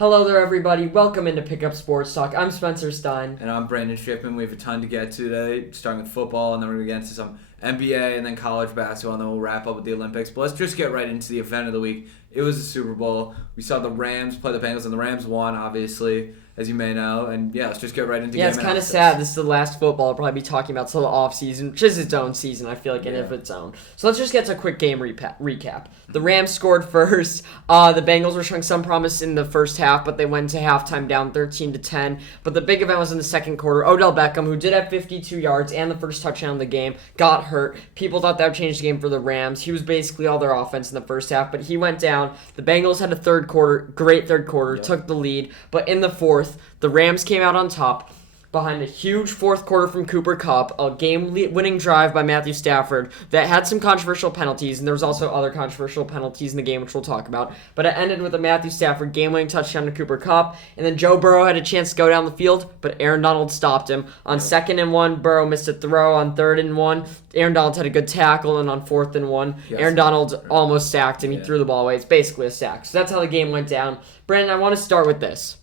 Hello there, everybody. Welcome into Pickup Sports Talk. I'm Spencer Stein. And I'm Brandon Shipman. We have a ton to get to today, starting with football, and then we're going to get into some NBA and then college basketball, and then we'll wrap up with the Olympics. But let's just get right into the event of the week. It was the Super Bowl. We saw the Rams play the Bengals, and the Rams won, obviously, as you may know. And yeah, let's just get right into game it's kind of sad. This is the last football I'll probably be talking about till the offseason, which is its own season, I feel like, and of its own. So let's just get to a quick game recap. The Rams scored first. The Bengals were showing some promise in the first half, but they went to halftime down 13-10. But the big event was in the second quarter. Odell Beckham, who did have 52 yards and the first touchdown of the game, got hurt. People thought that would change the game for the Rams. He was basically all their offense in the first half, but he went down. The Bengals had a great third quarter, took the lead. But in the fourth, the Rams came out on top behind a huge fourth quarter from Cooper Kupp, a game-winning drive by Matthew Stafford that had some controversial penalties, and there was also other controversial penalties in the game, which we'll talk about. But it ended with a Matthew Stafford game-winning touchdown to Cooper Kupp, and then Joe Burrow had a chance to go down the field, but Aaron Donald stopped him. On 2nd and 1, Burrow missed a throw. On 3rd and 1, Aaron Donald had a good tackle, and on 4th and 1, Aaron Donald almost sacked him. He threw the ball away. It's basically a sack. So that's how the game went down. Brandon, I want to start with this.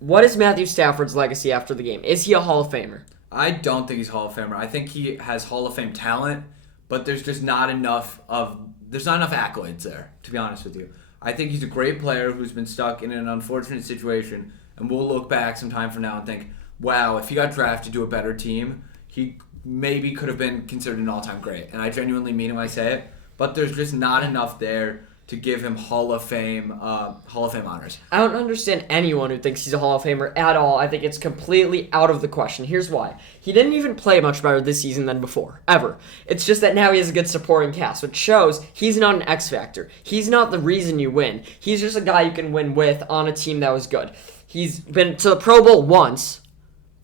What is Matthew Stafford's legacy after the game? Is he a Hall of Famer? I don't think he's a Hall of Famer. I think he has Hall of Fame talent, but there's just not enough accolades there, to be honest with you. I think he's a great player who's been stuck in an unfortunate situation, and we'll look back some time from now and think, wow, if he got drafted to a better team, he maybe could have been considered an all-time great. And I genuinely mean it when I say it, but there's just not enough there to give him Hall of Fame honors. I don't understand anyone who thinks he's a Hall of Famer at all. I think it's completely out of the question. Here's why. He didn't even play much better this season than before, ever. It's just that now he has a good supporting cast, which shows he's not an X factor. He's not the reason you win. He's just a guy you can win with on a team that was good. He's been to the Pro Bowl once,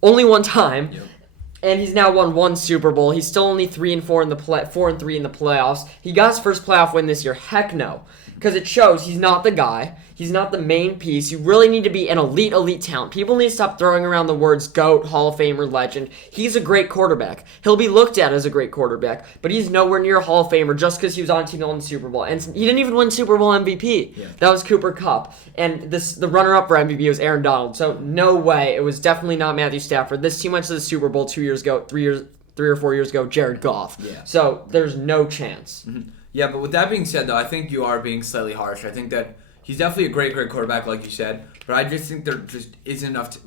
only one time. Yep. And he's now won one Super Bowl. He's still only 4-3 in the playoffs. He got his first playoff win this year. Heck no. Because it shows he's not the guy. He's not the main piece. You really need to be an elite talent. People need to stop throwing around the words GOAT, Hall of Famer, legend. He's a great quarterback. He'll be looked at as a great quarterback, but he's nowhere near a Hall of Famer just because he was on a team that won the Super Bowl. And he didn't even win Super Bowl MVP. Yeah. That was Cooper Kupp. And the runner-up for MVP was Aaron Donald. So no way. It was definitely not Matthew Stafford. This team went to the Super Bowl 2 years ago, 3 or 4 years ago, Jared Goff. Yeah. So there's no chance. Mm-hmm. Yeah, but with that being said, though, I think you are being slightly harsh. I think that he's definitely a great quarterback, like you said, but I just think there just isn't enough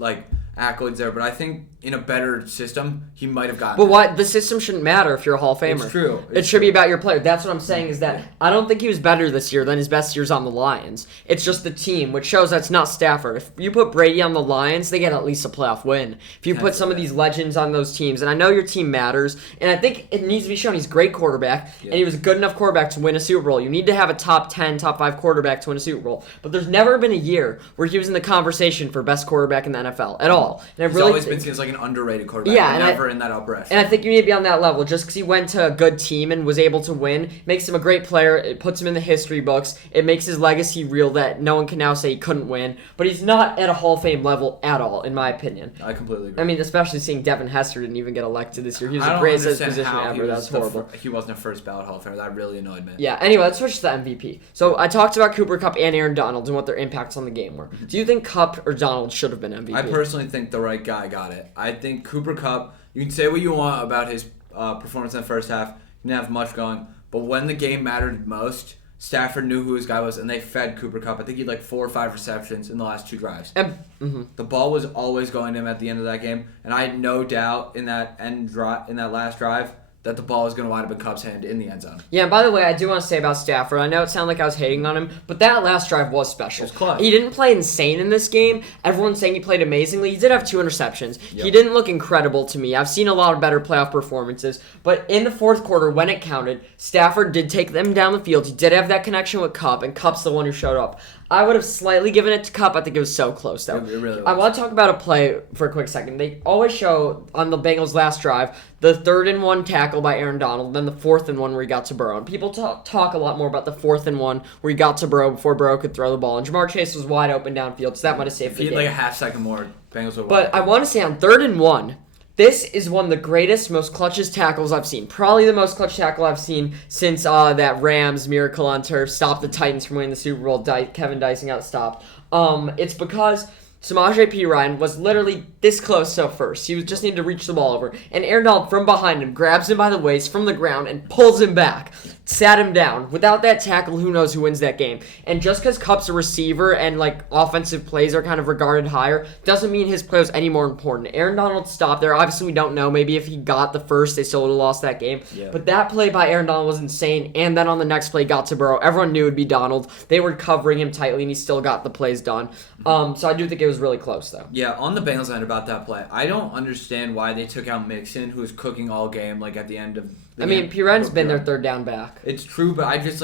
accolades there. But I think in a better system, he might have gotten. But why? The system shouldn't matter if you're a Hall of Famer. It's true. It should be about your player. That's what I'm saying is that I don't think he was better this year than his best years on the Lions. It's just the team, which shows that's not Stafford. If you put Brady on the Lions, they get at least a playoff win. If you put some of these legends on those teams, and I know your team matters, and I think it needs to be shown he's a great quarterback, and he was a good enough quarterback to win a Super Bowl. You need to have a top 10, top 5 quarterback to win a Super Bowl. But there's never been a year where he was in the conversation for best quarterback in the NFL at all. And he's always been seen as like an underrated quarterback. Yeah, and never in that upper echelon. And I think you need to be on that level. Just because he went to a good team and was able to win makes him a great player. It puts him in the history books. It makes his legacy real that no one can now say he couldn't win. But he's not at a Hall of Fame level at all, in my opinion. I completely agree. I mean, especially seeing Devin Hester didn't even get elected this year. He was the greatest position ever. That's horrible. He wasn't a first ballot Hall of Famer. That really annoyed me. Yeah, anyway, let's switch to the MVP. So I talked about Cooper Kupp and Aaron Donald and what their impacts on the game were. Do you think Kupp or Donald should have been MVP? I personally think the right guy got it. I think Cooper Kupp, you can say what you want about his performance in the first half. He didn't have much going. But when the game mattered most, Stafford knew who his guy was, and they fed Cooper Kupp. I think he had 4 or 5 receptions in the last 2 drives. The ball was always going to him at the end of that game, and I had no doubt in that last drive that the ball was going to wind up in Kupp's hand in the end zone. Yeah, by the way, I do want to say about Stafford, I know it sounded like I was hating on him, but that last drive was special. It was close. He didn't play insane in this game. Everyone's saying he played amazingly. He did have 2 interceptions. Yep. He didn't look incredible to me. I've seen a lot of better playoff performances, but in the fourth quarter, when it counted, Stafford did take them down the field. He did have that connection with Kupp, and Kupp's the one who showed up. I would have slightly given it to Kupp. I think it was so close, though. It really was. I want to talk about a play for a quick second. They always show on the Bengals' last drive the 3rd and 1 tackle by Aaron Donald, then the 4th and 1 where he got to Burrow. And people talk a lot more about the 4th and 1 where he got to Burrow before Burrow could throw the ball. And Jamar Chase was wide open downfield, so that might have saved the game. If he had a half second more, Bengals would have won. But I want to say on 3rd and 1, this is one of the greatest, most clutchest tackles I've seen. Probably the most clutch tackle I've seen since that Rams miracle on turf stopped the Titans from winning the Super Bowl. Kevin Dyson got stopped. It's because Samaje Perine was literally this close so first. He just needed to reach the ball over. And Aaron Donald from behind him grabs him by the waist from the ground and pulls him back. Sat him down. Without that tackle, who knows who wins that game. And just because Kupp's a receiver and offensive plays are kind of regarded higher, doesn't mean his play was any more important. Aaron Donald stopped there. Obviously, we don't know. Maybe if he got the first, they still would have lost that game. Yeah. But that play by Aaron Donald was insane. And then on the next play, got to Burrow. Everyone knew it would be Donald. They were covering him tightly, and he still got the plays done. So I do think it was really close, though. Yeah, on the Bengals end about that play, I don't understand why they took out Mixon, who was cooking all game, at the end of the game. Perine's been their third down back. It's true, but I just,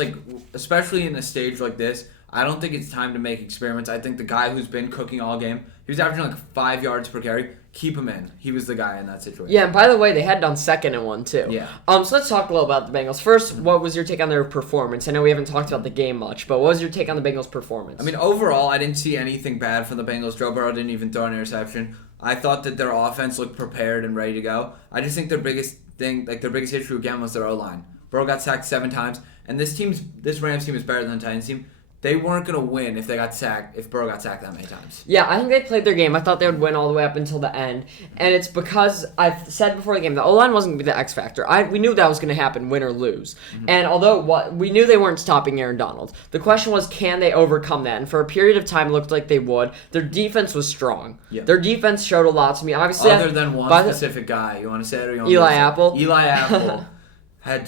especially in a stage like this, I don't think it's time to make experiments. I think the guy who's been cooking all game, he was averaging 5 yards per carry. Keep him in. He was the guy in that situation. Yeah, and by the way, they had done second and one, too. Yeah. So let's talk a little about the Bengals. First, what was your take on their performance? I know we haven't talked about the game much, but what was your take on the Bengals' performance? Overall, I didn't see anything bad from the Bengals. Joe Burrow didn't even throw an interception. I thought that their offense looked prepared and ready to go. I just think their biggest issue again was their O-line. Burrow got sacked 7 times, and this Rams team is better than the Titans team. They weren't going to win if Burrow got sacked that many times. Yeah, I think they played their game. I thought they would win all the way up until the end. And it's because I said before the game, the O-line wasn't going to be the X factor. We knew that was going to happen, win or lose. Mm-hmm. And although we knew they weren't stopping Aaron Donald, the question was, can they overcome that? And for a period of time, it looked like they would. Their defense was strong. Yeah. Their defense showed a lot to me. Obviously, other than one specific guy. You want to say it or you want Eli to say Apple? Eli Apple had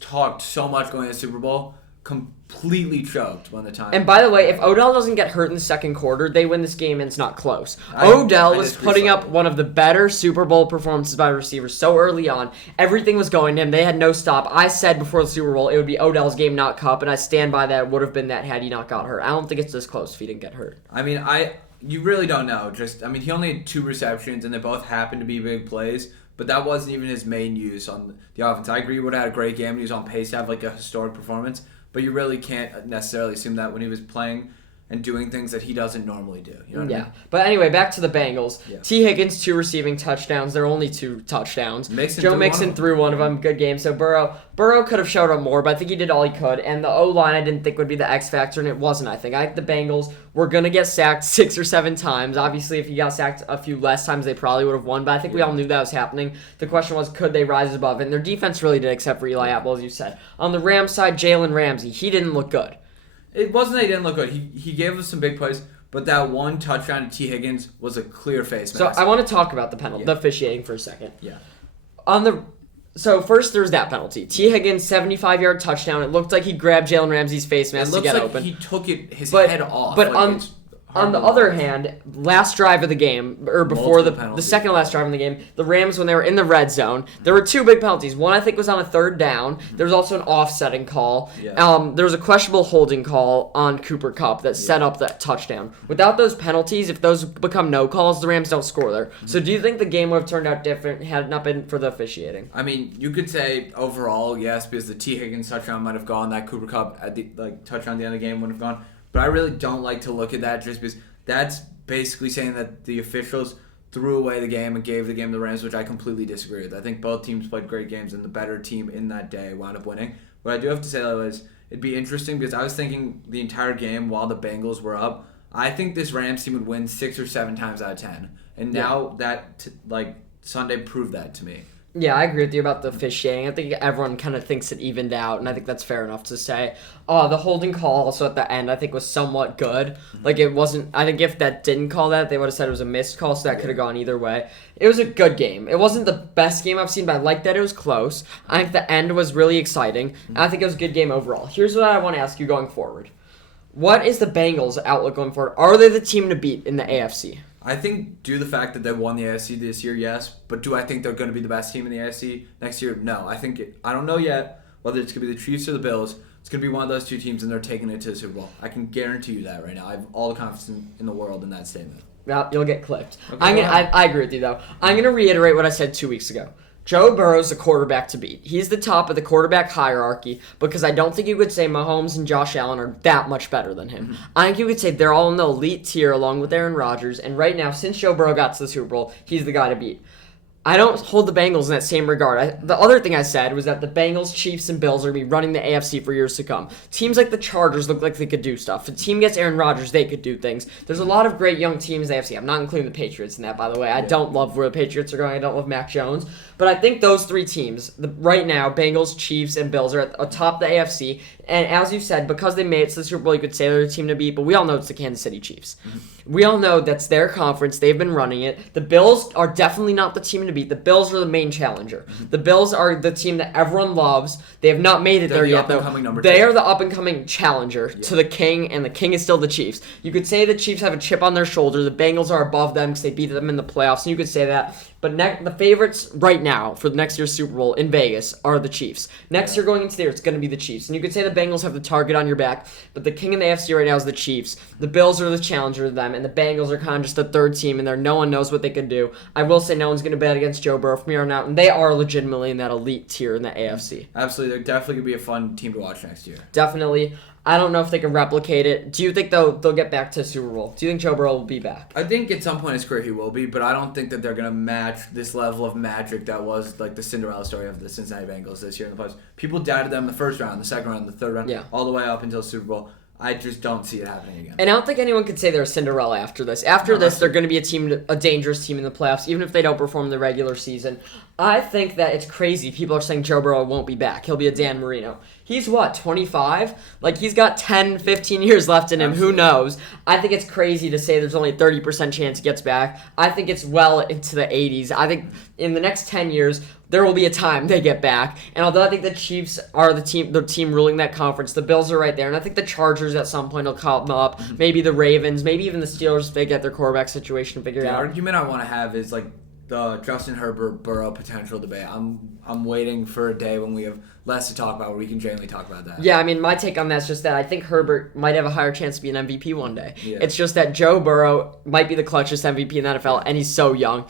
talked so much going to the Super Bowl. Completely choked when the time. And by the way, if Odell doesn't get hurt in the second quarter, they win this game and it's not close. Odell was putting up one of the better Super Bowl performances by receivers so early on. Everything was going to him. They had no stop. I said before the Super Bowl it would be Odell's game, not Kupp, and I stand by that. It would have been that had he not got hurt. I don't think it's this close if he didn't get hurt. You really don't know. He only had 2 receptions and they both happened to be big plays. But that wasn't even his main use on the offense. I agree he would have had a great game and he was on pace to have a historic performance. But you really can't necessarily assume that when he was playing and doing things that he doesn't normally do. You know what I mean? But anyway, back to the Bengals. Yeah. T. Higgins, 2 receiving touchdowns. They're only 2 touchdowns. Joe Mixon threw one of them. Good game. So Burrow could have showed up more, but I think he did all he could. And the O-line I didn't think would be the X factor, and it wasn't, I think. I think the Bengals were going to get sacked 6 or 7 times. Obviously, if he got sacked a few less times, they probably would have won. But I think we all knew that was happening. The question was, could they rise above? And their defense really did, except for Eli Apple, as you said. On the Rams side, Jalen Ramsey, he didn't look good. It wasn't that he didn't look good. He gave us some big plays, but that one touchdown to T. Higgins was a clear face mask. So I want to talk about the penalty, the officiating for a second. Yeah. So first there's that penalty. T. Higgins, 75-yard touchdown. It looked like he grabbed Jalen Ramsey's face mask to get open. He took his head off. But on the other hand, last drive of the game, or before the second last drive in the game, the Rams, when they were in the red zone, there were 2 big penalties. One, I think, was on a 3rd down. There was also an offsetting call. Yeah. There was a questionable holding call on Cooper Kupp that set up that touchdown. Without those penalties, if those become no calls, the Rams don't score there. Mm-hmm. So do you think the game would have turned out different had it not been for the officiating? You could say overall, yes, because the T. Higgins touchdown might have gone. That Cooper Kupp at the touchdown at the end of the game would have gone. But I really don't like to look at that just because that's basically saying that the officials threw away the game and gave the game to the Rams, which I completely disagree with. I think both teams played great games, and the better team in that day wound up winning. What I do have to say, though, is it'd be interesting because I was thinking the entire game while the Bengals were up, I think this Rams team would win 6 or 7 times out of 10. And now that, Sunday proved that to me. Yeah, I agree with you about the officiating. I think everyone kind of thinks it evened out, and I think that's fair enough to say. The holding call also at the end, I think, was somewhat good. It wasn't... I think if that didn't call that, they would have said it was a missed call, so that could have gone either way. It was a good game. It wasn't the best game I've seen, but I like that it was close. I think the end was really exciting. And I think it was a good game overall. Here's what I want to ask you going forward. What is the Bengals' outlook going forward? Are they the team to beat in the AFC? I think due to the fact that they won the AFC this year, yes. But do I think they're going to be the best team in the AFC next year? No. I don't know yet whether it's going to be the Chiefs or the Bills. It's going to be one of those 2 teams, and they're taking it to the Super Bowl. I can guarantee you that right now. I have all the confidence in the world in that statement. Yeah, you'll get clipped. Okay, I agree with you, though. I'm going to reiterate what I said 2 weeks ago. Joe Burrow's the quarterback to beat. He's the top of the quarterback hierarchy because I don't think you could say Mahomes and Josh Allen are that much better than him. Mm-hmm. I think you could say they're all in the elite tier along with Aaron Rodgers, and right now, since Joe Burrow got to the Super Bowl, he's the guy to beat. I don't hold the Bengals in that same regard. The other thing I said was that the Bengals, Chiefs, and Bills are going to be running the AFC for years to come. Teams like the Chargers look like they could do stuff. If a team gets Aaron Rodgers, they could do things. There's a lot of great young teams in the AFC. I'm not including the Patriots in that, by the way. I don't love where the Patriots are going. I don't love Mac Jones. But I think those three teams, right now, Bengals, Chiefs, and Bills, are at the top of the AFC. And as you said, because they made it to the Super Bowl, you could say they're the team to beat, but we all know it's the Kansas City Chiefs. We all know that's their conference. They've been running it. The Bills are definitely not the team to beat. The Bills are the main challenger. The Bills are the team that everyone loves. They have not made it there yet, though. They are the up-and-coming challenger to the king, and the king is still the Chiefs. You could say the Chiefs have a chip on their shoulder. The Bengals are above them because they beat them in the playoffs, and you could say that. But the favorites right now for the next year's Super Bowl in Vegas are the Chiefs. Next year going into there, it's going to be the Chiefs. And you could say the Bengals have the target on your back, but the king in the AFC right now is the Chiefs. The Bills are the challenger to them, and the Bengals are kind of just the third team, and no one knows what they could do. I will say no one's going to bet against Joe Burrow from here on out, and they are legitimately in that elite tier in the AFC. Absolutely. They're definitely going to be a fun team to watch next year. Definitely. I don't know if they can replicate it. Do you think they'll get back to Super Bowl? Do you think Joe Burrow will be back? I think at some point in his career he will be, but I don't think that they're going to match this level of magic that was like the Cinderella story of the Cincinnati Bengals this year in the playoffs. People doubted them in the first round, the second round, the third round, all the way up until Super Bowl. I just don't see it happening again. And I don't think anyone could say they're a Cinderella after this. After this, they're going to be a dangerous team in the playoffs, even if they don't perform in the regular season. I think that it's crazy. People are saying Joe Burrow won't be back. He'll be a Dan Marino. He's 25? Like, he's got 10, 15 years left in him. Absolutely. Who knows? I think it's crazy to say there's only a 30% chance he gets back. I think it's well into the 80s. I think in the next 10 years, there will be a time they get back. And although I think the Chiefs are the team ruling that conference, the Bills are right there. And I think the Chargers at some point will come up. Maybe the Ravens, maybe even the Steelers if they get their quarterback situation figured out. The argument I want to have is like the Justin Herbert Burrow potential debate. I'm waiting for a day when we have less to talk about where we can genuinely talk about that. Yeah, I mean, my take on that is just that I think Herbert might have a higher chance to be an MVP one day. Yeah. It's just that Joe Burrow might be the clutchest MVP in the NFL, and he's so young.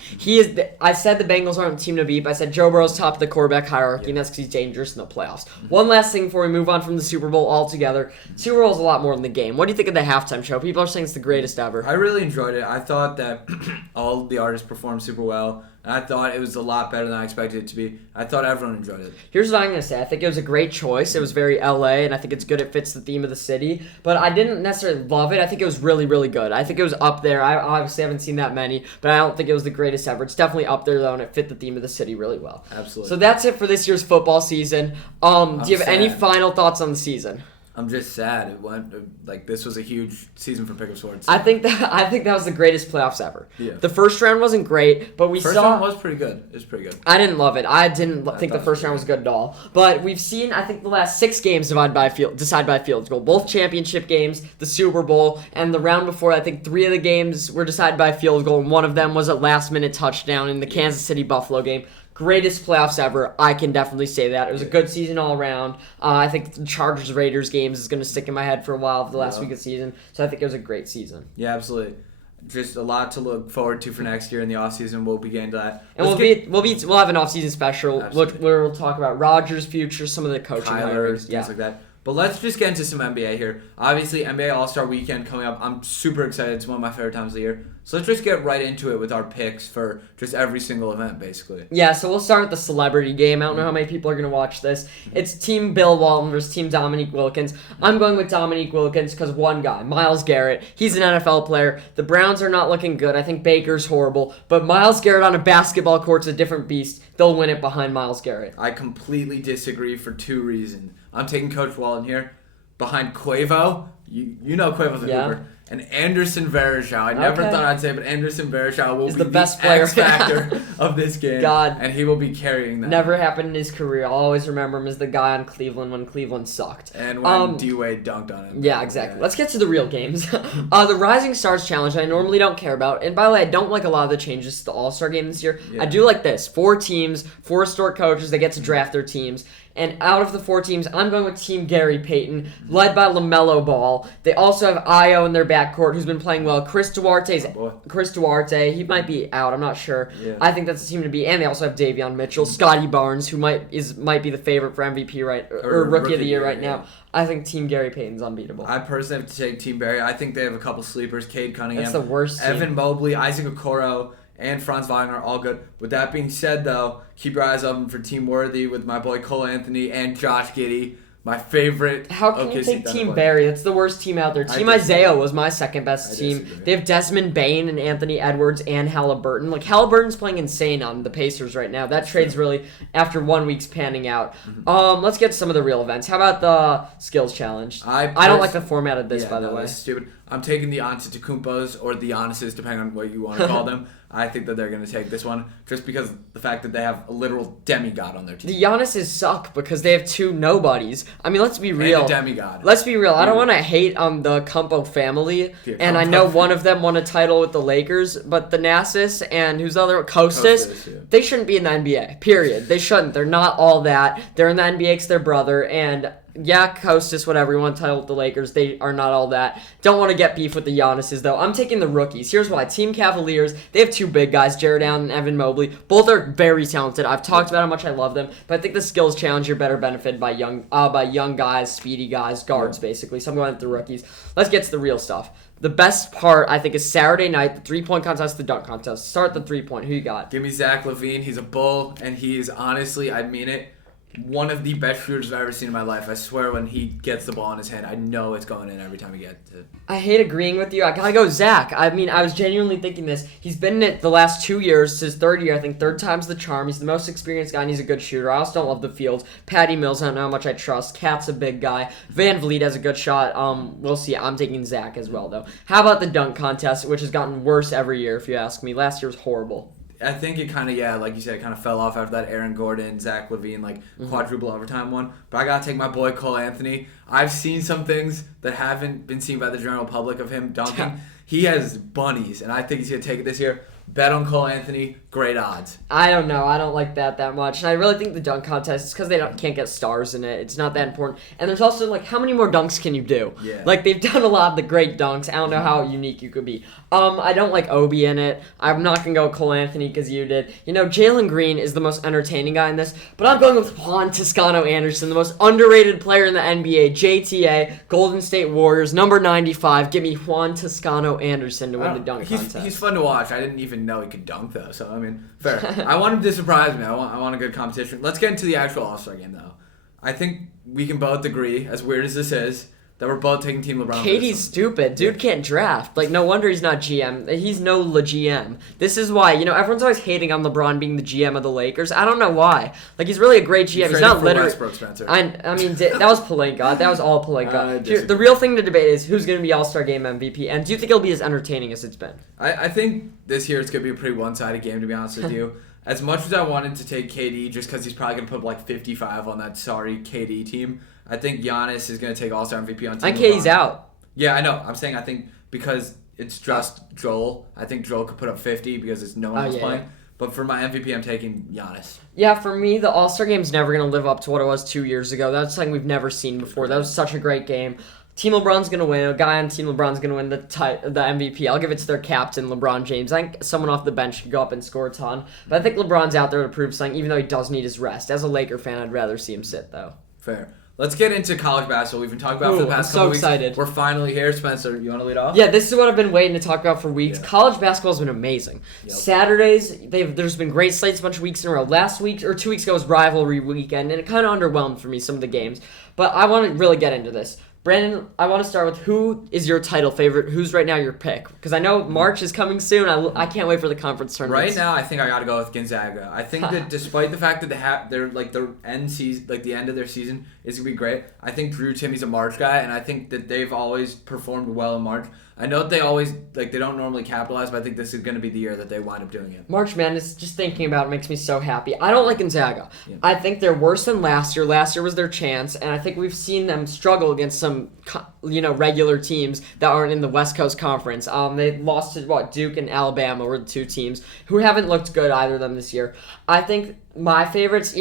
I said the Bengals aren't the team to beat, but I said Joe Burrow's top of the quarterback hierarchy, and that's because he's dangerous in the playoffs. One last thing before we move on from the Super Bowl altogether. Super Bowl is a lot more than the game. What do you think of the halftime show? People are saying it's the greatest ever. I really enjoyed it. I thought that all the artists performed super well. And I thought it was a lot better than I expected it to be. I thought everyone enjoyed it. Here's what I'm going to say. I think it was a great choice. It was very LA, and I think it's good. It fits the theme of the city. But I didn't necessarily love it. I think it was really, really good. I think it was up there. I obviously haven't seen that many, but I don't think it was the greatest ever. It's definitely up there, though, and it fit the theme of the city really well. Absolutely. So that's it for this year's football season. Do you have any final thoughts on the season? I'm just sad. It went this was a huge season for pickup sports. I think that was the greatest playoffs ever. Yeah. The first round wasn't great, but first round was pretty good. It was pretty good. I didn't love it. I didn't think the first round was good at all. But we've seen, I think, the last 6 games decide by field goal. Both championship games, the Super Bowl, and the round before. I think 3 of the games were decided by field goal, and one of them was a last-minute touchdown in the Kansas City Buffalo game. Greatest playoffs ever. I can definitely say that. It was a good season all around. I think the Chargers-Raiders games is going to stick in my head for a while for the last week of the season. So I think it was a great season. Yeah, absolutely. Just a lot to look forward to for next year in the offseason. We'll get into that. And we'll have an offseason special where we'll talk about Rodgers' future, some of the coaching hires, things like that. But let's just get into some NBA here. Obviously, NBA All-Star Weekend coming up. I'm super excited. It's one of my favorite times of the year. So let's just get right into it with our picks for just every single event, basically. Yeah, so we'll start with the celebrity game. I don't know how many people are going to watch this. It's Team Bill Walton versus Team Dominique Wilkins. I'm going with Dominique Wilkins because one guy, Myles Garrett. He's an NFL player. The Browns are not looking good. I think Baker's horrible. But Myles Garrett on a basketball court's a different beast. They'll win it behind Myles Garrett. I completely disagree for 2 reasons. I'm taking Coach Walton here. Behind Quavo, you know Quavo's a hooper. And Anderson Varejao. I never thought I'd say it, but Anderson Varejao will be the best player X-factor of this game. God. And he will be carrying that. Never happened in his career. I'll always remember him as the guy on Cleveland when Cleveland sucked. And when D-Wade dunked on him. Yeah, exactly. Let's get to the real games. The Rising Stars Challenge I normally don't care about. And by the way, I don't like a lot of the changes to the All-Star game this year. Yeah. I do like this. 4 teams, 4 historic coaches. They get to draft their teams. And out of the 4 teams, I'm going with Team Gary Payton, led by LaMelo Ball. They also have Io in their backcourt, who's been playing well. Chris Duarte, he might be out. I'm not sure. Yeah. I think that's the team to beat. And they also have Davion Mitchell, Scotty Barnes, who might be the favorite for MVP or Rookie of the Year right now. I think Team Gary Payton's unbeatable. I personally have to take Team Barry. I think they have a couple sleepers. Cade Cunningham. That's the worst team. Evan Mobley, Isaac Okoro, and Franz Wagner, all good. With that being said, though, keep your eyes open for Team Worthy with my boy Cole Anthony and Josh Giddey. My favorite. How can you take Team Barry? That's the worst team out there. Team Isaiah was my second best team. They have Desmond Bain and Anthony Edwards and Halliburton. Like, Halliburton's playing insane on the Pacers right now. That trade's really, after 1 week's panning out. Let's get to some of the real events. How about the skills challenge? I don't like the format of this, by the way. That's stupid. I'm taking the Antetokounmpos or the Giannis's, depending on what you want to call them. I think that they're going to take this one just because the fact that they have a literal demigod on their team. The Giannis's suck because they have two nobodies. I mean, let's be real. And a demigod. Let's be real. I don't want to hate on the Kumpo family, and I know one of them won a title with the Lakers, but the Nassus and who's the other one? Kostas, they shouldn't be in the NBA, period. They shouldn't. They're not all that. They're in the NBA because they're brother, and yeah, Kostas, whatever, you want to title with the Lakers, they are not all that. Don't want to get beef with the Giannis's, though. I'm taking the rookies. Here's why. Team Cavaliers, they have two big guys, Jared Allen and Evan Mobley. Both are very talented. I've talked about how much I love them, but I think the skills challenge, you're better benefited by young guys, speedy guys, guards, basically. So I'm going with the rookies. Let's get to the real stuff. The best part, I think, is Saturday night, the three-point contest, the dunk contest. Start the three-point. Who you got? Give me Zach LaVine. He's a bull, and he is honestly, I mean it, one of the best shooters I've ever seen in my life. I swear when he gets the ball in his hand, I know it's going in every time he gets it. I hate agreeing with you. I gotta go Zach. I mean, I was genuinely thinking this. He's been in it the last 2 years. His third year, I think. Third time's the charm. He's the most experienced guy, and he's a good shooter. I also don't love the fields. Patty Mills, I don't know how much I trust. Cat's a big guy. Van Vliet has a good shot. We'll see. I'm taking Zach as well, though. How about the dunk contest, which has gotten worse every year, if you ask me. Last year was horrible. I think it kind of, like you said, it kind of fell off after that Aaron Gordon, Zach LaVine, quadruple overtime one. But I got to take my boy Cole Anthony. I've seen some things that haven't been seen by the general public of him dunking. He has bunnies, and I think he's going to take it this year. Bet on Cole Anthony, great odds. I don't know. I don't like that much. And I really think the dunk contest is because they can't get stars in it. It's not that important. And there's also, how many more dunks can you do? Yeah. They've done a lot of the great dunks. I don't know how unique you could be. I don't like Obi in it. I'm not going to go with Cole Anthony because you did. Jalen Green is the most entertaining guy in this. But I'm going with Juan Toscano Anderson, the most underrated player in the NBA. JTA, Golden State Warriors, number 95. Give me Juan Toscano Anderson to win the dunk contest. He's fun to watch. I didn't even know he could dunk, though. So, I mean, fair. I want him to surprise me. I want a good competition. Let's get into the actual All-Star game, though. I think we can both agree, as weird as this is, that we're both taking Team LeBron. Katie's stupid. Dude can't draft. No wonder he's not GM. He's no GM. This is why, everyone's always hating on LeBron being the GM of the Lakers. I don't know why. He's really a great GM. He's not literally. I mean, that was Pelinka. That was all Pelinka. The real thing to debate is who's going to be All-Star Game MVP, and do you think it'll be as entertaining as it's been? I think this year it's going to be a pretty one-sided game, to be honest with you. As much as I wanted to take KD just because he's probably going to put 55 on that sorry KD team, I think Giannis is going to take All-Star MVP on Team And KD's out. Yeah, I know. I'm saying I think because it's just Joel, I think Joel could put up 50 because no one was playing. Yeah. But for my MVP, I'm taking Giannis. Yeah, for me, the All-Star Game's never going to live up to what it was 2 years ago. That's something we've never seen before. That was such a great game. Team LeBron's going to win. A guy on Team LeBron's going to win the MVP. I'll give it to their captain, LeBron James. I think someone off the bench could go up and score a ton. But I think LeBron's out there to prove something, even though he does need his rest. As a Laker fan, I'd rather see him sit, though. Fair. Let's get into college basketball. We've been talking about it for the past couple weeks. I'm so excited. We're finally here. Spencer, you want to lead off? Yeah, this is what I've been waiting to talk about for weeks. Yeah. College basketball's been amazing. Yep. Saturdays, there's been great slates a bunch of weeks in a row. Last week, or 2 weeks ago, was rivalry weekend, and it kind of underwhelmed for me, some of the games. But I want to really get into this. Brandon, I want to start with who is your title favorite? Who's right now your pick? Because I know March is coming soon. I can't wait for the conference tournament. Right now, I think I got to go with Gonzaga. I think that despite the fact that they're the end season, the end of their season is gonna be great. I think Drew Timmy's a March guy, and I think that they've always performed well in March. I know that they always they don't normally capitalize, but I think this is going to be the year that they wind up doing it. March Madness, just thinking about it makes me so happy. I don't like Gonzaga. Yeah. I think they're worse than last year. Last year was their chance, and I think we've seen them struggle against some regular teams that aren't in the West Coast Conference. They lost to Duke and Alabama were the two teams who haven't looked good, either of them, this year. I think my favorites,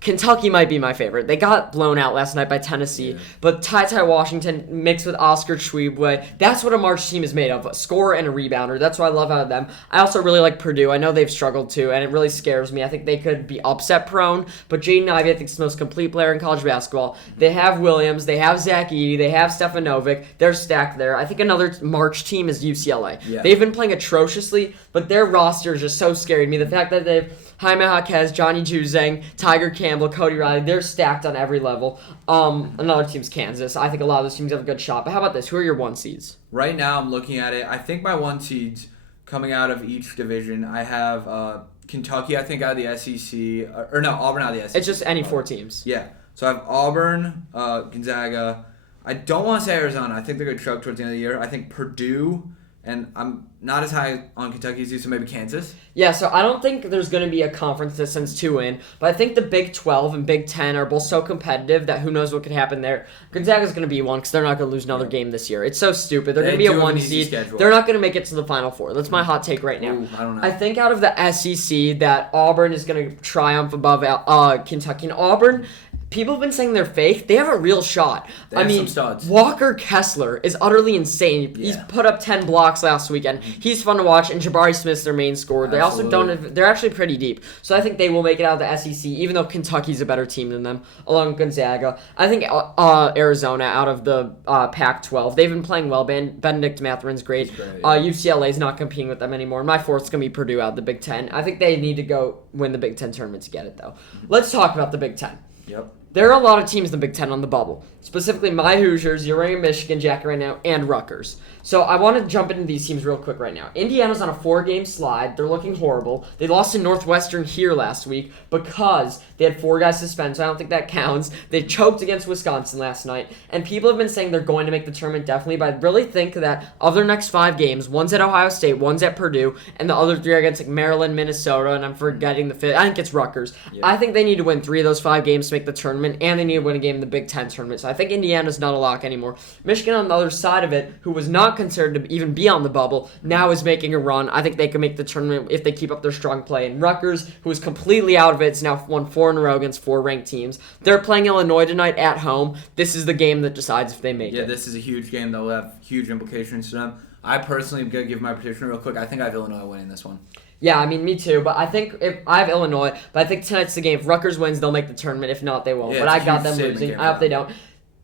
Kentucky might be my favorite. They got blown out last night by Tennessee, but Ty Washington mixed with Oscar Tshiebwe, that's what a March team is made of, a scorer and a rebounder. That's what I love out of them. I also really like Purdue. I know they've struggled too, and it really scares me. I think they could be upset prone, but Jaden Ivey, I think, is the most complete player in college basketball. They have Williams, they have Zach Edey, they have Stefanovic. They're stacked there. I think another March team is UCLA. Yeah. They've been playing atrociously, but their roster is just so scary to me. The fact that they've Jaime Jaquez, Johnny Juzang, Tiger Campbell, Cody Riley, they're stacked on every level. Another team's Kansas. I think a lot of those teams have a good shot. But how about this? Who are your 1 seeds? Right now, I'm looking at it. I think my 1 seeds coming out of each division, I have Kentucky, I think, out of the SEC. Auburn out of the SEC. It's just any 4 teams. Yeah. So I have Auburn, Gonzaga. I don't want to say Arizona. I think they're going to choke towards the end of the year. I think Purdue, and I'm not as high on Kentucky as you, so maybe Kansas. Yeah, so I don't think there's going to be a conference that sends 2 in, but I think the Big 12 and Big 10 are both so competitive that who knows what could happen there. Gonzaga's going to be one because they're not going to lose another game this year. It's so stupid. They're going to be a 1 seed. They're not going to make it to the Final Four. That's my hot take right now. Ooh, I don't know. I think out of the SEC that Auburn is going to triumph above Kentucky. And Auburn, people have been saying they're fake. They have a real shot. They have some studs. Walker Kessler is utterly insane. He's put up 10 blocks last weekend. He's fun to watch, and Jabari Smith's their main scorer. They also they're actually pretty deep. So I think they will make it out of the SEC, even though Kentucky's a better team than them, along with Gonzaga. I think Arizona out of the Pac-12. They've been playing well. Benedict Matherin's great. UCLA's not competing with them anymore. My 4th's going to be Purdue out of the Big Ten. I think they need to go win the Big Ten tournament to get it, though. Let's talk about the Big Ten. Yep. There are a lot of teams in the Big Ten on the bubble. Specifically, my Hoosiers, you're wearing a Michigan jacket right now, and Rutgers. So I want to jump into these teams real quick right now. Indiana's on a 4-game slide. They're looking horrible. They lost to Northwestern here last week because they had 4 guys suspended, so I don't think that counts. They choked against Wisconsin last night, and people have been saying they're going to make the tournament definitely, but I really think that of their next 5 games, one's at Ohio State, one's at Purdue, and the other 3 are against Maryland, Minnesota, and I'm forgetting the 5th. I think it's Rutgers. Yeah. I think they need to win 3 of those 5 games to make the tournament, and they need to win a game in the Big Ten tournament. So I think Indiana's not a lock anymore. Michigan on the other side of it, who was not considered to even be on the bubble, now is making a run. I think they can make the tournament if they keep up their strong play. And Rutgers, who is completely out of it, has now won 4 in a row against 4 ranked teams. They're playing Illinois tonight at home. This is the game that decides if they make it. Yeah, this is a huge game that will have huge implications to them. I personally am going to give my prediction real quick. I think I have Illinois winning this one. Yeah, I mean, me too. But I think if I have Illinois, but I think tonight's the game. If Rutgers wins, they'll make the tournament. If not, they won't. Yeah, but I got them losing. I hope they don't.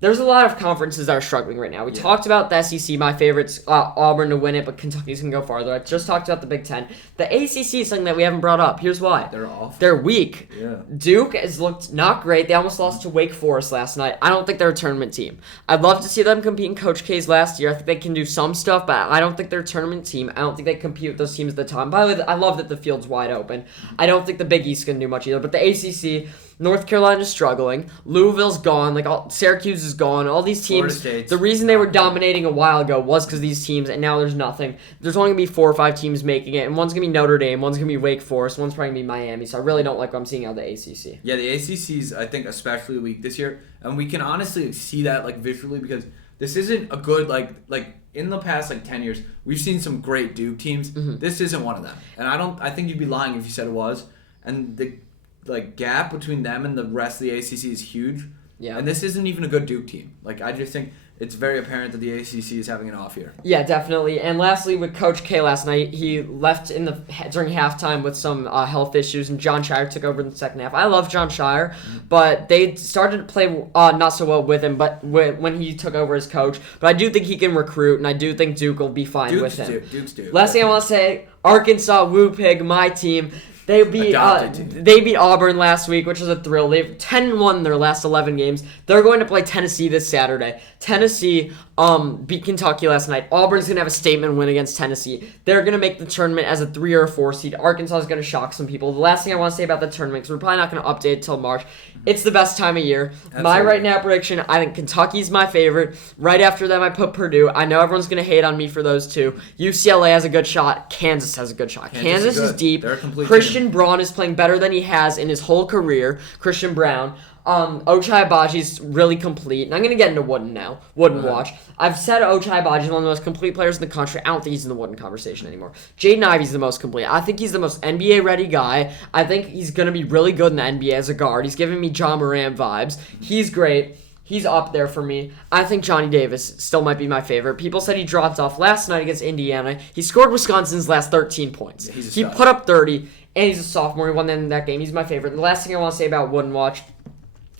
There's a lot of conferences that are struggling right now. We talked about the SEC. My favorite's Auburn to win it, but Kentucky's going to go farther. I just talked about the Big Ten. The ACC is something that we haven't brought up. Here's why. They're off. They're weak. Yeah. Duke has looked not great. They almost lost to Wake Forest last night. I don't think they're a tournament team. I'd love to see them compete in Coach K's last year. I think they can do some stuff, but I don't think they're a tournament team. I don't think they compete with those teams at the time. By the way, I love that the field's wide open. I don't think the Big East can do much either, but the ACC... North Carolina's struggling. Louisville's gone. Syracuse is gone. All these teams, the reason they were dominating a while ago was because of these teams, and now there's nothing. There's only going to be 4 or 5 teams making it, and one's going to be Notre Dame, one's going to be Wake Forest, one's probably going to be Miami, so I really don't like what I'm seeing out of the ACC. Yeah, the ACC's, I think, especially weak this year, and we can honestly see that visually because this isn't a good, in the past 10 years, we've seen some great Duke teams. Mm-hmm. This isn't one of them, and I think you'd be lying if you said it was, and the gap between them and the rest of the ACC is huge. Yeah. And this isn't even a good Duke team. I just think it's very apparent that the ACC is having an off year. Yeah, definitely. And lastly, with Coach K last night, he left during halftime with some health issues, and John Shire took over in the second half. I love John Shire, but they started to play not so well with him but when he took over as coach. But I do think he can recruit, and I do think Duke will be fine with him. Duke's Duke. Last thing I want to say, Arkansas Woo Pig, my team. They beat Auburn last week, which was a thrill. They've 10-1 in their last 11 games. They're going to play Tennessee this Saturday. Tennessee beat Kentucky last night. Auburn's going to have a statement win against Tennessee. They're going to make the tournament as a 3 or a 4 seed. Arkansas is going to shock some people. The last thing I want to say about the tournament, because we're probably not going to update it till March, it's the best time of year. Absolutely. My right now prediction, I think Kentucky's my favorite. Right after them, I put Purdue. I know everyone's going to hate on me for those 2. UCLA has a good shot. Kansas has a good shot. Kansas is deep. They're a complete Christian Braun is playing better than he has in his whole career. Christian Braun. Ochai Abaji's really complete, and I'm going to get into Wooden now. Wooden watch. I've said Ochai Abaji is one of the most complete players in the country. I don't think he's in the Wooden conversation anymore. Jaden Ivey's the most complete. I think he's the most NBA-ready guy. I think he's going to be really good in the NBA as a guard. He's giving me John Moran vibes. He's great. He's up there for me. I think Johnny Davis still might be my favorite. People said he dropped off last night against Indiana. He scored Wisconsin's last 13 points. He put up 30, and he's a sophomore. He won in that game. He's my favorite. The last thing I want to say about Wooden Watch,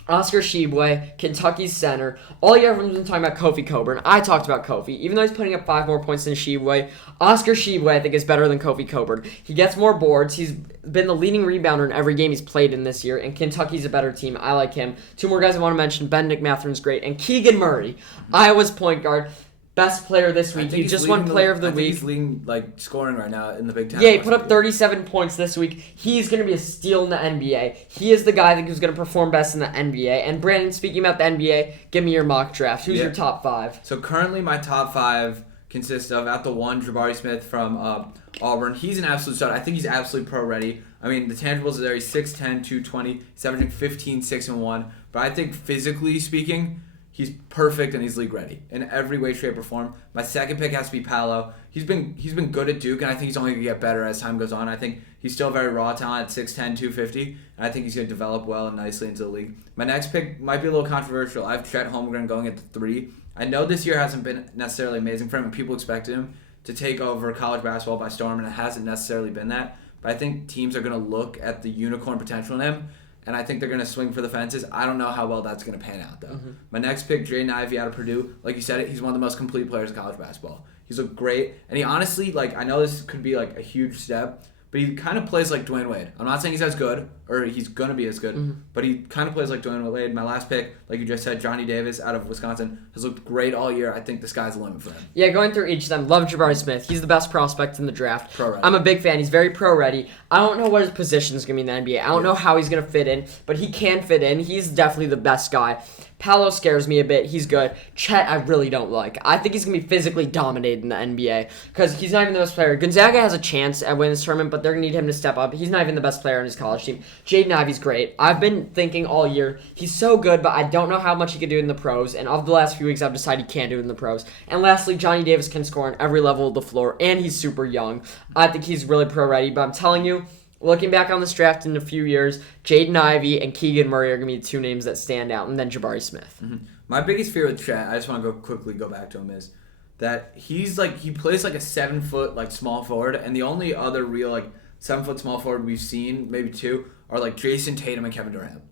Oscar Tshiebwe, Kentucky's center. All year everyone's been talking about Kofi Cockburn. I talked about Kofi. Even though he's putting up 5 more points than Tshiebwe, Oscar Tshiebwe I think is better than Kofi Cockburn. He gets more boards. He's been the leading rebounder in every game he's played in this year, and Kentucky's a better team. I like him. 2 more guys I want to mention. Benedict Matherin's great. And Keegan Murray, Iowa's point guard. Best player this week. He just won Player of the Week. He's leading scoring right now in the Big Ten. Yeah, he put up 37 points this week. He's going to be a steal in the NBA. He is the guy I think who's going to perform best in the NBA. And Brandon, speaking about the NBA, give me your mock draft. Who's your top 5? So currently my top 5 consists of, at the 1, Jabari Smith from Auburn. He's an absolute stud. I think he's absolutely pro-ready. I mean, the tangibles are there. He's 6'10", 220. He's averaging 15, 6, and 1. But I think physically speaking, he's perfect and he's league ready in every way, shape, or form. My second pick has to be Paolo. He's been good at Duke, and I think he's only going to get better as time goes on. I think he's still very raw talent at 6'10", 250, and I think he's going to develop well and nicely into the league. My next pick might be a little controversial. I have Chet Holmgren going at the 3. I know this year hasn't been necessarily amazing for him, and people expected him to take over college basketball by storm, and it hasn't necessarily been that. But I think teams are going to look at the unicorn potential in him, and I think they're going to swing for the fences. I don't know how well that's going to pan out, though. Mm-hmm. My next pick, Jaden Ivey out of Purdue. Like you said, he's one of the most complete players in college basketball. He's looked great. And he honestly, I know this could be, a huge step, but he kind of plays like Dwayne Wade. I'm not saying he's as good, or he's going to be as good, but he kind of plays like Dwayne Wade. My last pick, like you just said, Johnny Davis out of Wisconsin, has looked great all year. I think the sky's the limit for him. Yeah, going through each of them, love Jabari Smith. He's the best prospect in the draft. Pro-ready. I'm a big fan. He's very pro-ready. I don't know what his position is going to be in the NBA. I don't know how he's going to fit in, but he can fit in. He's definitely the best guy. Paolo scares me a bit. He's good. Chet, I really don't like. I think he's going to be physically dominated in the NBA because he's not even the best player. Gonzaga has a chance at winning this tournament, but they're going to need him to step up. He's not even the best player on his college team. Jaden Ivey's great. I've been thinking all year, he's so good, but I don't know how much he can do in the pros. And of the last few weeks, I've decided he can't do it in the pros. And lastly, Johnny Davis can score on every level of the floor, and he's super young. I think he's really pro-ready, but I'm telling you, looking back on this draft in a few years, Jaden Ivey and Keegan Murray are going to be the 2 names that stand out, and then Jabari Smith. Mm-hmm. My biggest fear with Chet, I just want to go back to him, is that he plays like a 7-foot small forward, and the only other real 7-foot small forward we've seen, maybe 2, are Jason Tatum and Kevin Durant.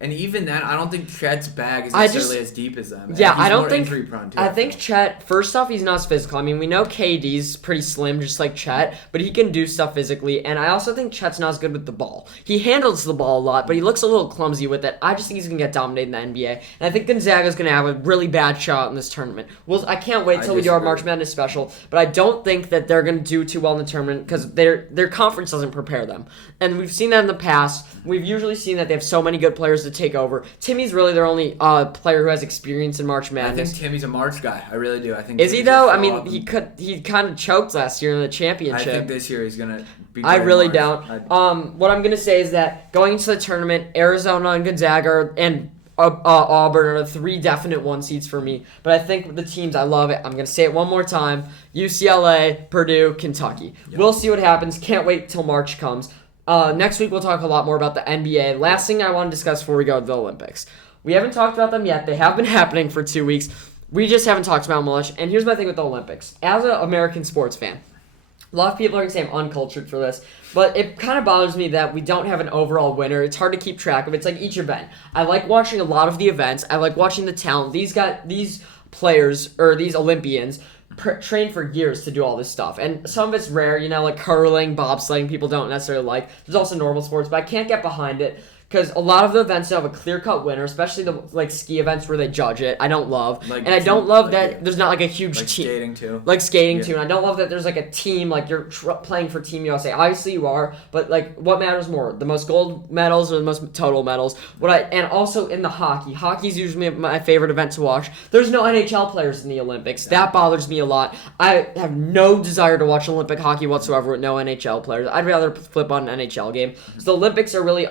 And even then, I don't think Chet's bag is necessarily as deep as them. Yeah, he's I don't more think. Injury prone too, I think Chet. First off, he's not as physical. I mean, we know KD's pretty slim, just like Chet, but he can do stuff physically. And I also think Chet's not as good with the ball. He handles the ball a lot, but he looks a little clumsy with it. I just think he's gonna get dominated in the NBA, and I think Gonzaga's gonna have a really bad shot in this tournament. Well, I can't wait till we do our March Madness special, but I don't think that they're gonna do too well in the tournament because their conference doesn't prepare them. And we've seen that in the past. We've usually seen that they have so many good players to take over. Timmy's really their only player who has experience in March Madness. I think Timmy's a March guy. I really do. I think. Is he though? I mean, he kind of choked last year in the championship. I think this year he's gonna be. I really don't. What I'm gonna say is that going into the tournament, Arizona and Gonzaga and Auburn are the 3 definite 1 seeds for me. But I think with the teams, I love it. I'm gonna say it one more time: UCLA, Purdue, Kentucky. Yep. We'll see what happens. Can't wait till March comes. Next week, we'll talk a lot more about the NBA. Last thing I want to discuss before we go to the Olympics. We haven't talked about them yet. They have been happening for 2 weeks. We just haven't talked about them much. And here's my thing with the Olympics. As an American sports fan, a lot of people are going to say I'm uncultured for this, but it kind of bothers me that we don't have an overall winner. It's hard to keep track of. It's like each event. I like watching a lot of the events. I like watching the talent. These players, or these Olympians, train for years to do all this stuff, and some of it's rare, like curling, bobsledding, people don't necessarily like. There's also normal sports, but I can't get behind it because a lot of the events have a clear-cut winner, especially the ski events where they judge it. I don't love, and I don't love that there's not a huge team. Skating too. Skating too, and I don't love that there's a team, you're playing for Team USA. Obviously you are, but what matters more, the most gold medals or the most total medals? And also in the hockey's usually my favorite event to watch. There's no NHL players in the Olympics. That bothers me a lot. I have no desire to watch Olympic hockey whatsoever with no NHL players. I'd rather flip on an NHL game. So the Olympics are really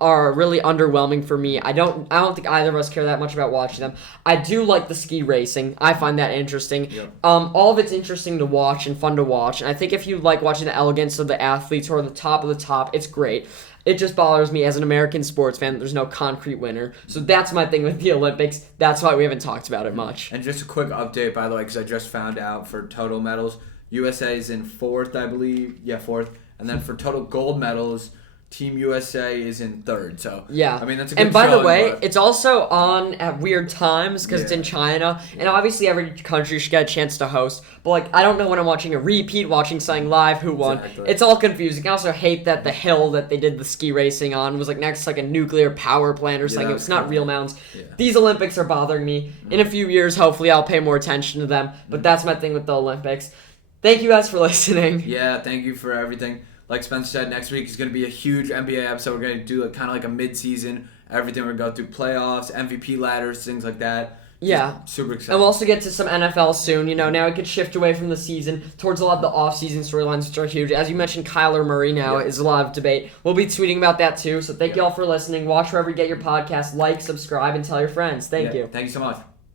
are really underwhelming for me. I don't think either of us care that much about watching them. I do like the ski racing. I find that interesting. Yep. All of it's interesting to watch and fun to watch. And I think if you like watching the elegance of the athletes who are the top of the top, it's great. It just bothers me as an American sports fan that there's no concrete winner. So that's my thing with the Olympics. That's why we haven't talked about it much. And just a quick update, by the way, because I just found out for total medals, USA is in 4th, I believe. Yeah, 4th. And then for total gold medals, Team USA is in 3rd. So, yeah. I mean, that's a good And by the showing, way, but it's also on at weird times because it's in China. And obviously every country should get a chance to host. But, like, I don't know when I'm watching a repeat, watching something live, who won. Exactly. It's all confusing. I also hate that the hill that they did the ski racing on was, like, next to, like, a nuclear power plant or something. It's not real mountains. Yeah. These Olympics are bothering me. In a few years, hopefully, I'll pay more attention to them. But that's my thing with the Olympics. Thank you guys for listening. Yeah, thank you for everything. Like Spencer said, next week is going to be a huge NBA episode. We're going to do kind of like a mid-season, everything. We're going to go through playoffs, MVP ladders, things like that. Yeah. Super excited. And we'll also get to some NFL soon. You know, now we could shift away from the season towards a lot of the off-season storylines, which are huge. As you mentioned, Kyler Murray now is a lot of debate. We'll be tweeting about that too. So thank you all for listening. Watch wherever you get your podcast. Like, subscribe, and tell your friends. Thank you. Thank you so much.